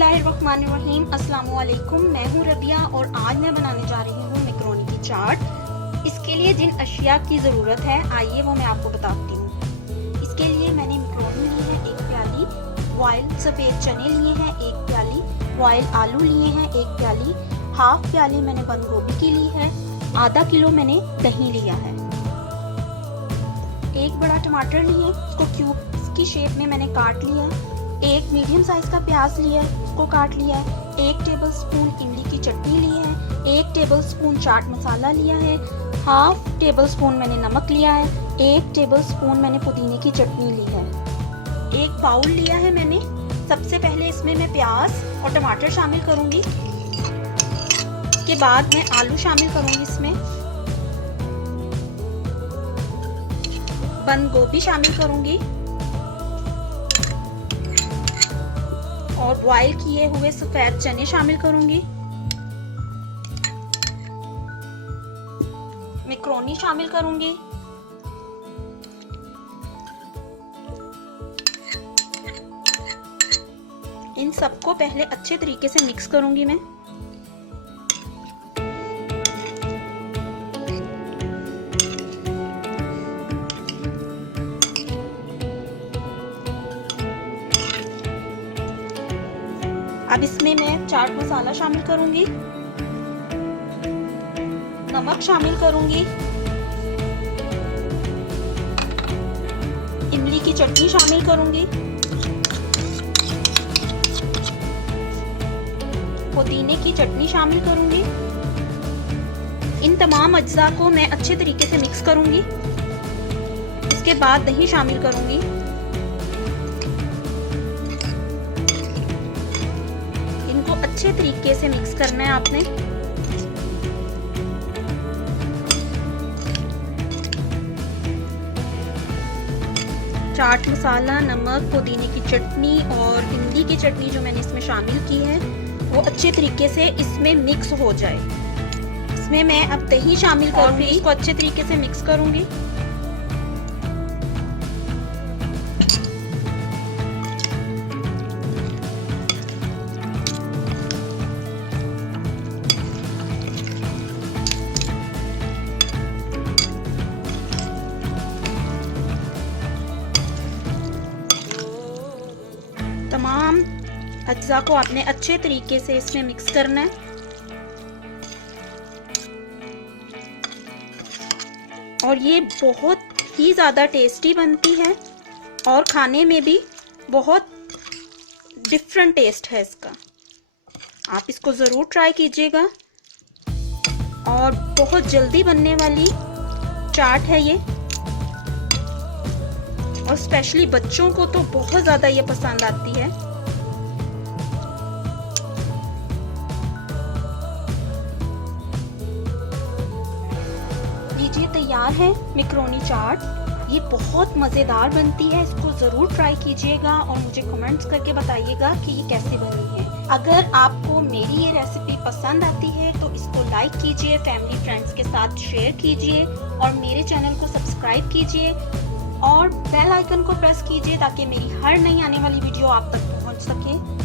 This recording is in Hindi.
बिस्मिल्लाहिर्रहमानिर्रहीम। अस्सलामु अलैकुम। मैं हूँ रबिया और आज मैं बनाने जा रही हूँ मैकरोनी की चाट। इसके लिए जिन अशिया की ज़रूरत है आइए वो मैं आपको बताती हूँ। इसके लिए मैंने मैकरोनी ली है 1 प्याली, बॉयल सफ़ेद चने लिए हैं 1 प्याली, बॉयल आलू लिए हैं 1 प्याली, हाफ प्याली मैंने बंद गोभी की ली है, आधा किलो मैंने दही लिया है, 1 बड़ा टमाटर लिए उसको क्यूब्स की शेप में मैंने काट लिया है, 1 मीडियम साइज का प्याज लिया है उसको काट लिया है, 1 टेबलस्पून इमली की चटनी ली है, 1 टेबलस्पून चाट मसाला लिया है, हाफ टेबलस्पून मैंने नमक लिया है, 1 टेबलस्पून मैंने पुदीने की चटनी ली है, 1 बाउल लिया है मैंने। सबसे पहले इसमें मैं प्याज और टमाटर शामिल करूंगी, इसके बाद मैं आलू शामिल करूंगी, इसमें बंद गोभी शामिल करूंगी और बॉयल किए हुए सफेद चने शामिल करूंगी, मैकरोनी शामिल करूंगी, इन सबको पहले अच्छे तरीके से मिक्स करूंगी मैं। अब इसमें मैं चाट मसाला शामिल करूंगी, नमक शामिल करूंगी, इमली की चटनी शामिल करूंगी, पुदीने की चटनी शामिल करूंगी। इन तमाम अज्जा को मैं अच्छे तरीके से मिक्स करूंगी। इसके बाद दही शामिल करूंगी, अच्छे तरीके से मिक्स करना है आपने। चाट मसाला, नमक, पुदीने की चटनी और इमली की चटनी जो मैंने इसमें शामिल की है वो अच्छे तरीके से इसमें मिक्स हो जाए। इसमें मैं अब दही शामिल करूंगी, इसको अच्छे तरीके से मिक्स करूंगी। तमाम अज्जा को आपने अच्छे तरीके से इसमें मिक्स करना है और ये बहुत ही ज़्यादा टेस्टी बनती है और खाने में भी बहुत डिफरेंट टेस्ट है इसका। आप इसको ज़रूर ट्राई कीजिएगा और बहुत जल्दी बनने वाली चाट है ये और स्पेशली बच्चों को तो बहुत ज़्यादा ये पसंद आती है। लीजिए तैयार है मैकरोनी चाट। ये बहुत मज़ेदार बनती है, इसको ज़रूर ट्राई कीजिएगा और मुझे कमेंट्स करके बताइएगा कि ये कैसे बनी है। अगर आपको मेरी ये रेसिपी पसंद आती है तो इसको लाइक कीजिए, फैमिली फ्रेंड्स के साथ शेयर कीजिए और मेरे चैनल को सब्सक्राइब कीजिए और बेल आइकन को प्रेस कीजिए ताकि मेरी हर नई आने वाली वीडियो आप तक पहुंच सके।